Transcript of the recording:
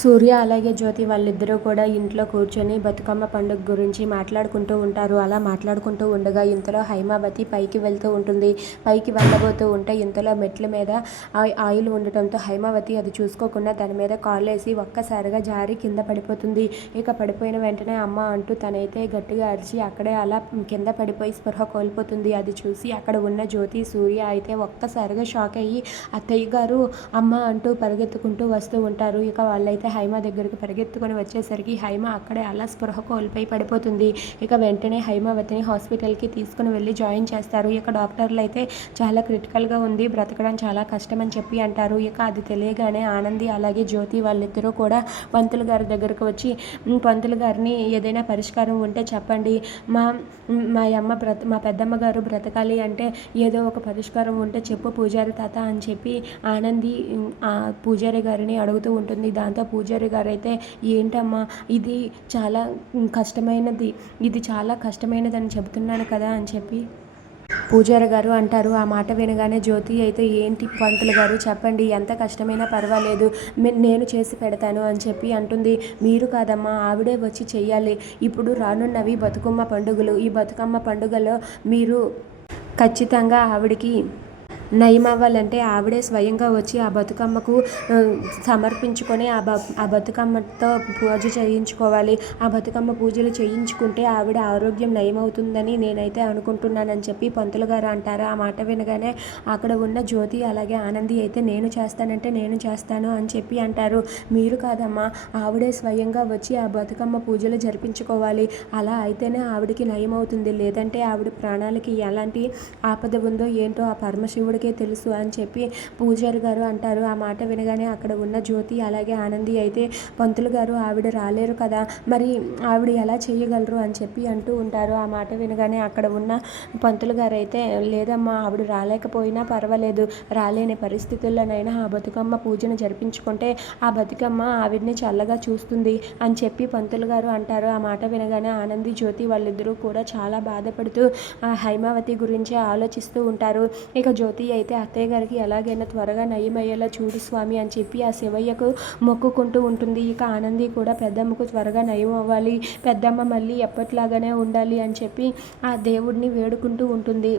సూర్య అలాగే జ్యోతి వాళ్ళిద్దరూ కూడా ఇంట్లో కూర్చొని బతుకమ్మ పండుగ గురించి మాట్లాడుకుంటూ ఉంటారు. అలా మాట్లాడుకుంటూ ఉండగా ఇంతలో హైమావతి పైకి వెళ్తూ ఉంటుంది. పైకి వెళ్ళబోతూ ఉంటే ఇంతలో మెట్ల మీద ఆయిల్ ఉండటంతో హైమావతి అది చూసుకోకుండా దాని మీద కాలేసి ఒక్కసారిగా జారి కింద పడిపోతుంది. ఇక పడిపోయిన వెంటనే అమ్మ అంటూ తనైతే గట్టిగా అరిచి అక్కడే అలా కింద పడిపోయి స్పృహ కోల్పోతుంది. అది చూసి అక్కడ ఉన్న జ్యోతి సూర్య అయితే ఒక్కసారిగా షాక్ అయ్యి అత్తయ్య గారు అమ్మ అంటూ పరిగెత్తుకుంటూ వస్తూ ఉంటారు. ఇక వాళ్ళైతే హైమ దగ్గరకు పరిగెత్తుకొని వచ్చేసరికి హైమ అక్కడే అలా స్పృహ కోల్పోయి పడిపోతుంది. ఇక వెంటనే హైమావతిని హాస్పిటల్కి తీసుకుని వెళ్ళి జాయిన్ చేస్తారు. ఇక డాక్టర్లు అయితే చాలా క్రిటికల్గా ఉంది బ్రతకడం చాలా కష్టం అని చెప్పి అంటారు. ఇక అది తెలియగానే ఆనంది అలాగే జ్యోతి వాళ్ళిద్దరూ కూడా పంతులు గారి దగ్గరకు వచ్చి పంతులు గారిని ఏదైనా పరిష్కారం ఉంటే చెప్పండి. మా మా అమ్మ బ్రత మా పెద్దమ్మ గారు బ్రతకాలి అంటే ఏదో ఒక పరిష్కారం ఉంటే చెప్పు పూజారి తాత అని చెప్పి ఆనంది పూజారి గారిని అడుగుతూ ఉంటుంది. దాంతో పూజారి గారు అయితే ఏంటమ్మా ఇది చాలా కష్టమైనది ఇది చాలా కష్టమైనదని చెబుతున్నాను కదా అని చెప్పి పూజారి గారు అంటారు. ఆ మాట వినగానే జ్యోతి అయితే ఏంటి పంతులు గారు చెప్పండి ఎంత కష్టమైనా పర్వాలేదు నేను చేసి పెడతాను అని చెప్పి అంటుంది. మీరు కాదమ్మా ఆవిడే వచ్చి చెయ్యాలి. ఇప్పుడు రానున్నవి బతుకమ్మ పండుగలు. ఈ బతుకమ్మ పండుగలో మీరు ఖచ్చితంగా ఆవిడికి నయం అవ్వాలంటే ఆవిడే స్వయంగా వచ్చి ఆ బతుకమ్మకు సమర్పించుకొని ఆ బ ఆ బతుకమ్మతో పూజ చేయించుకోవాలి. ఆ బతుకమ్మ పూజలు చేయించుకుంటే ఆవిడ ఆరోగ్యం నయమవుతుందని నేనైతే అనుకుంటున్నానని చెప్పి పంతులు గారు అంటారు. ఆ మాట వినగానే అక్కడ ఉన్న జ్యోతి అలాగే ఆనంది అయితే నేను చేస్తానంటే నేను చేస్తాను అని చెప్పి అంటారు. మీరు కాదమ్మా ఆవిడే స్వయంగా వచ్చి ఆ బతుకమ్మ పూజలు జరిపించుకోవాలి. అలా అయితేనే ఆవిడకి నయం అవుతుంది లేదంటే ఆవిడ ప్రాణాలకి ఎలాంటి ఆపద ఉందో ఏంటో ఆ పరమశివుడు దేవుడికే తెలుసు అని చెప్పి పూజారి గారు అంటారు. ఆ మాట వినగానే అక్కడ ఉన్న జ్యోతి అలాగే ఆనంది అయితే పంతులు గారు ఆవిడ రాలేరు కదా మరి ఆవిడ ఎలా చేయగలరు అని చెప్పి అంటూ ఉంటారు. ఆ మాట వినగానే అక్కడ ఉన్న పంతులు గారు అయితే లేదమ్మా ఆవిడ రాలేకపోయినా పర్వాలేదు. రాలేని పరిస్థితుల్లోనైనా ఆ బతుకమ్మ పూజను జరిపించుకుంటే ఆ బతుకమ్మ ఆవిడ్ని చల్లగా చూస్తుంది అని చెప్పి పంతులు గారు అంటారు. ఆ మాట వినగానే ఆనంది జ్యోతి వాళ్ళిద్దరూ కూడా చాలా బాధపడుతూ ఆ హైమావతి గురించి ఆలోచిస్తూ ఉంటారు. ఇక జ్యోతి అయితే అత్తయ్య గారికి ఎలాగైనా త్వరగా నయమయ్యేలా చూడు స్వామి అని చెప్పి ఆ శివయ్యకు మొక్కుకుంటూ ఉంటుంది. ఇక ఆనంది కూడా పెద్దమ్మకు త్వరగా నయం అవ్వాలి. పెద్దమ్మ మళ్ళీ ఎప్పట్లాగానే ఉండాలి అని చెప్పి ఆ దేవుడిని వేడుకుంటూ ఉంటుంది.